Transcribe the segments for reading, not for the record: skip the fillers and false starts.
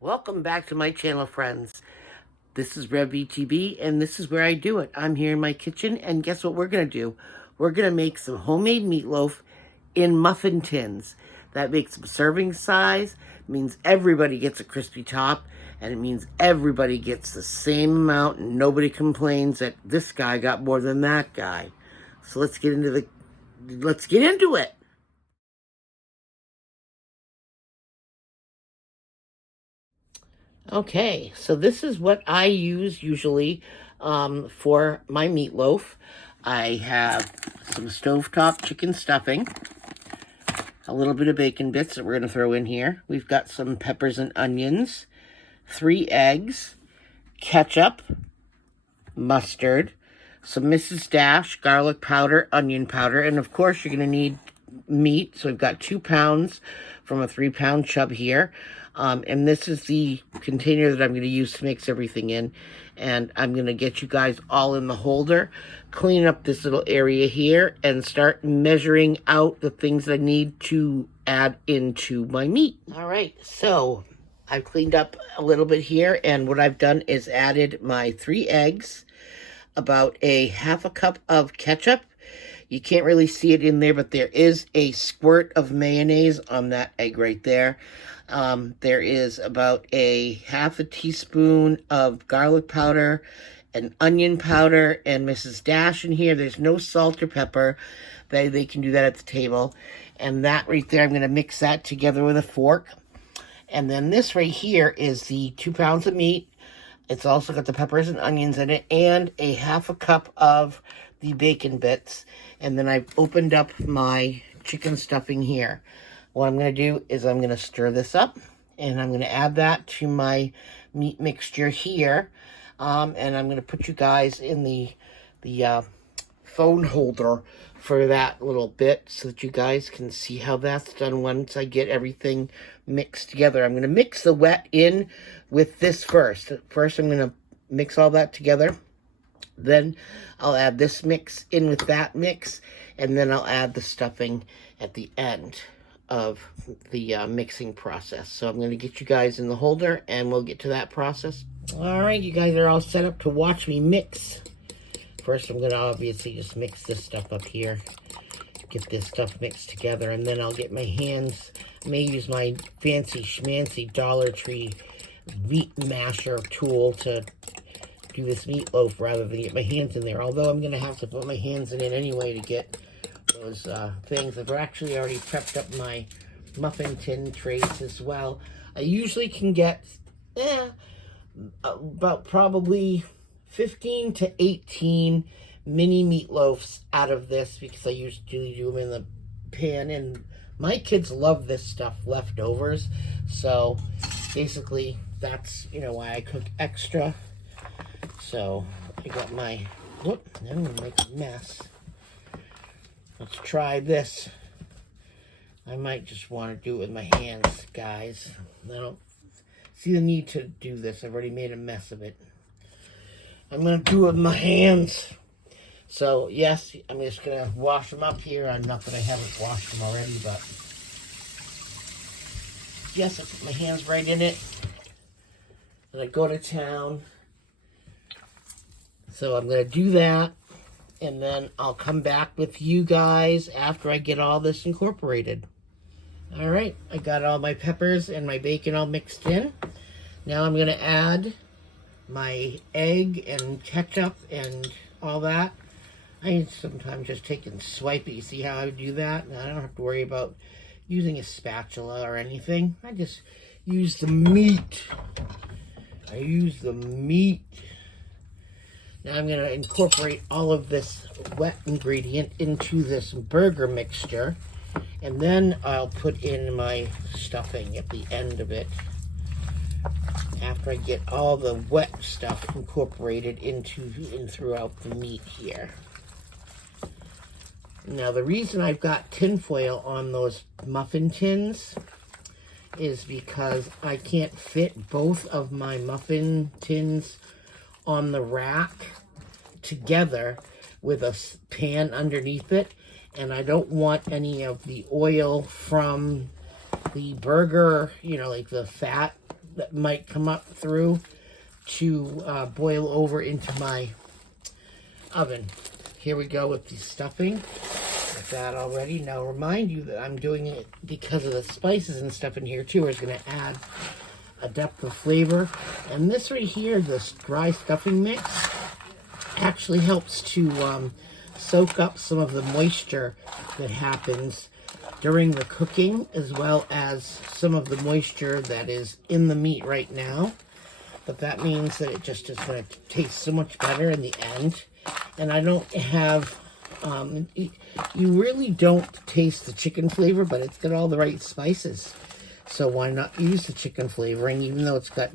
Welcome back to my channel, friends. This is RevBTB, and this is where I do it. I'm here in my kitchen, and guess what we're going to do? We're going to make some homemade meatloaf in muffin tins. That makes them serving size, means everybody gets a crispy top, and it means everybody gets the same amount, and nobody complains that this guy got more than that guy. So let's get into it. Okay, so this is what I use usually for my meatloaf. I have some stovetop chicken stuffing, a little bit of bacon bits that we're going to throw in here. We've got some peppers and onions, 3 eggs, ketchup, mustard, some Mrs. Dash, garlic powder, onion powder, and of course you're going to need meat. So we've got 2 pounds from a 3-pound chub here. And this is the container that I'm going to use to mix everything in. And I'm going to get you guys all in the holder, clean up this little area here, and start measuring out the things I need to add into my meat. All right, so I've cleaned up a little bit here, and what I've done is added my 3 eggs, about a half a cup of ketchup. You can't really see it in there, but there is a squirt of mayonnaise on that egg right there. There is about a half a teaspoon of garlic powder and onion powder and Mrs. Dash in here. There's no salt or pepper. They can do that at the table. And that right there, I'm going to mix that together with a fork. And then this right here is the 2 pounds of meat. It's also got the peppers and onions in it, and a half a cup of the bacon bits. And then I've opened up my chicken stuffing here. What I'm going to do is I'm going to stir this up, and I'm going to add that to my meat mixture here. And I'm going to put you guys in the phone holder for that little bit so that you guys can see how that's done once I get everything mixed together. I'm going to mix the wet in with this first. First, I'm going to mix all that together. Then I'll add this mix in with that mix, and then I'll add the stuffing at the end of the mixing process. So I'm going to get you guys in the holder, and we'll get to that process. All right, you guys are all set up to watch me mix. First, I'm going to obviously just mix this stuff up here. Get this stuff mixed together, and then I'll get my hands. I may use my fancy schmancy Dollar Tree meat masher tool to do this meatloaf rather than get my hands in there. Although I'm going to have to put my hands in it anyway to get those things. I've actually already prepped up my muffin tin trays as well. I usually can get about probably 15 to 18 mini meatloafs out of this, because I usually do them in the pan, and my kids love this stuff, leftovers. So basically that's, why I cook extra. So I got my, whoop, I'm gonna make a mess. Let's try this. I might just want to do it with my hands, guys. I don't see the need to do this. I've already made a mess of it. I'm going to do it with my hands. So, yes, I'm just going to wash them up here. Not that I haven't washed them already, but yes, I put my hands right in it. And I go to town. So I'm going to do that. And then I'll come back with you guys after I get all this incorporated. All right, I got all my peppers and my bacon all mixed in. Now I'm going to add my egg and ketchup and all that. I sometimes just take and swipe it. You see how I do that? I don't have to worry about using a spatula or anything. I just use the meat. Now I'm going to incorporate all of this wet ingredient into this burger mixture. And then I'll put in my stuffing at the end of it, after I get all the wet stuff incorporated into and throughout the meat here. Now the reason I've got tinfoil on those muffin tins is because I can't fit both of my muffin tins on the rack together with a pan underneath it, and I don't want any of the oil from the burger, like the fat that might come up through to boil over into my oven. Here we go with the stuffing. With that already. Now remind you that I'm doing it because of the spices and stuff in here too. Is going to add a depth of flavor. And this right here, this dry stuffing mix, actually helps to soak up some of the moisture that happens during the cooking, as well as some of the moisture that is in the meat right now. But that means that it just is going to taste so much better in the end. And I don't have, you really don't taste the chicken flavor, but it's got all the right spices. So why not use the chicken flavoring, even though it's got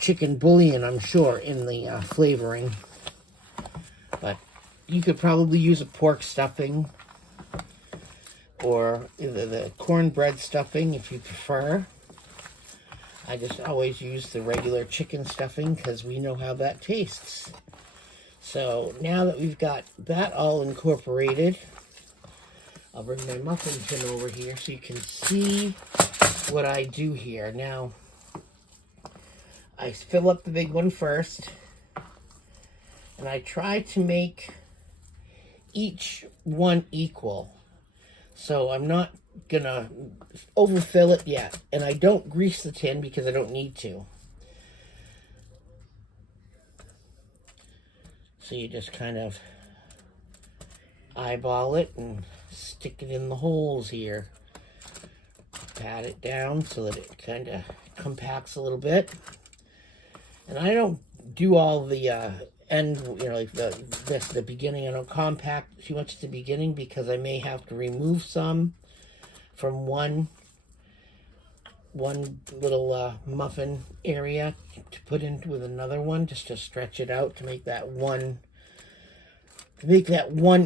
chicken bouillon, I'm sure, in the flavoring. But you could probably use a pork stuffing or the cornbread stuffing if you prefer. I just always use the regular chicken stuffing because we know how that tastes. So now that we've got that all incorporated, I'll bring my muffin tin over here so you can see what I do here. Now, I fill up the big one first, and I try to make each one equal. So I'm not gonna overfill it yet, and I don't grease the tin because I don't need to. So you just kind of eyeball it and stick it in the holes here. Pat it down so that it kind of compacts a little bit. And I don't do all the end, you know, like the beginning. I don't compact too much at the beginning because I may have to remove some from one little muffin area to put in with another one, just to stretch it out to make that one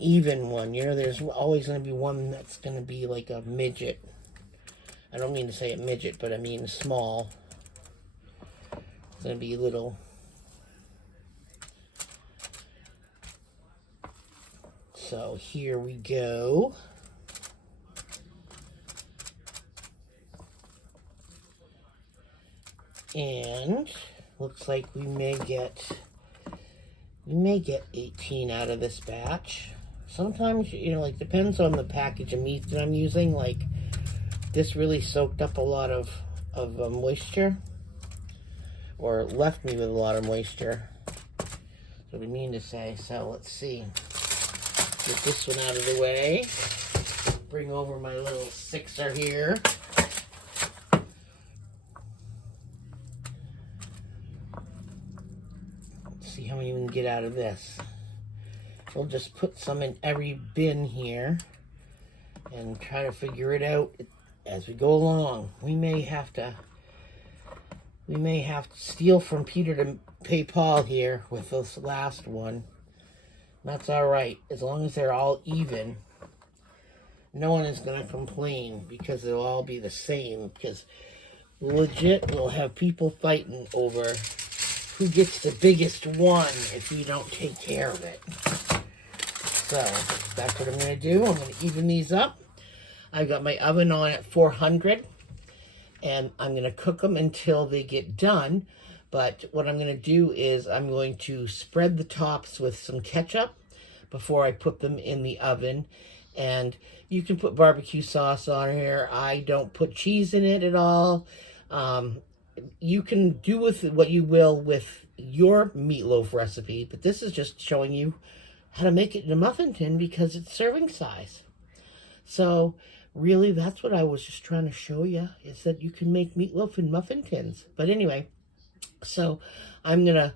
even one. You know, there's always going to be one that's going to be like a midget. I don't mean to say a midget, but I mean small. It's going to be little. So here we go. And looks like we may get 18 out of this batch. Sometimes, you know, like, depends on the package of meat that I'm using. Like, this really soaked up a lot of moisture, or left me with a lot of moisture. That's what I mean to say. So let's see. Get this one out of the way. Bring over my little sixer here. See how many we can get out of this. We'll just put some in every bin here and try to figure it out as we go along. We may have to steal from Peter to pay Paul here with this last one. That's all right, as long as they're all even. No one is going to complain because it'll all be the same. Because legit, we'll have people fighting over who gets the biggest one if we don't take care of it. So that's what I'm going to do. I'm going to even these up. I've got my oven on at 400, and I'm going to cook them until they get done. But what I'm going to do is I'm going to spread the tops with some ketchup before I put them in the oven. And you can put barbecue sauce on here. I don't put cheese in it at all. You can do with what you will with your meatloaf recipe, but this is just showing you how to make it in a muffin tin because it's serving size. So really, that's what I was just trying to show you, is that you can make meatloaf in muffin tins. But anyway, so I'm going to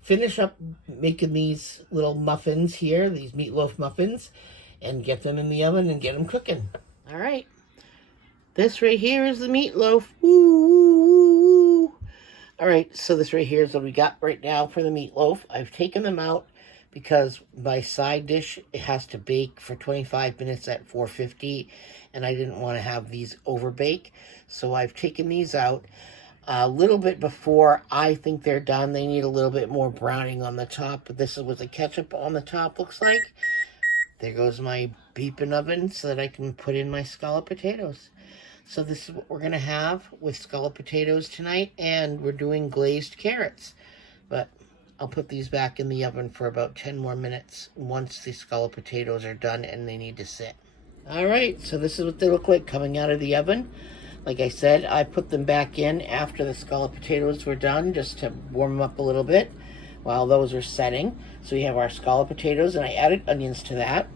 finish up making these little muffins here, these meatloaf muffins, and get them in the oven and get them cooking. All right. This right here is the meatloaf. Woo, woo, woo, woo. All right, so this right here is what we got right now for the meatloaf. I've taken them out because my side dish, it has to bake for 25 minutes at 450, and I didn't want to have these over bake. So I've taken these out a little bit before I think they're done. They need a little bit more browning on the top, but this is what the ketchup on the top looks like. There goes my beeping oven so that I can put in my scalloped potatoes. So this is what we're going to have with scalloped potatoes tonight, and we're doing glazed carrots. But I'll put these back in the oven for about 10 more minutes once the scalloped potatoes are done and they need to sit. All right, so this is what they look like coming out of the oven. Like I said, I put them back in after the scalloped potatoes were done just to warm them up a little bit while those are setting. So we have our scalloped potatoes, and I added onions to that.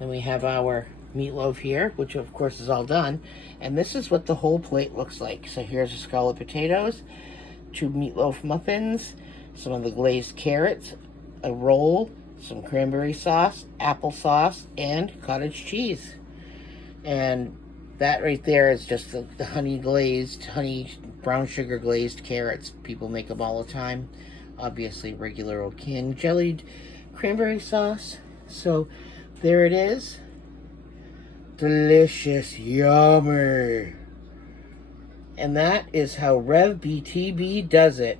Then we have our meatloaf here, which of course is all done. And this is what the whole plate looks like. So here's the scalloped potatoes, 2 meatloaf muffins, some of the glazed carrots, a roll, some cranberry sauce, applesauce, and cottage cheese. And that right there is just the honey brown sugar glazed carrots. People make them all the time. Obviously regular old canned jellied cranberry sauce. So there it is. Delicious, yummy. And that is how RevBTB does it.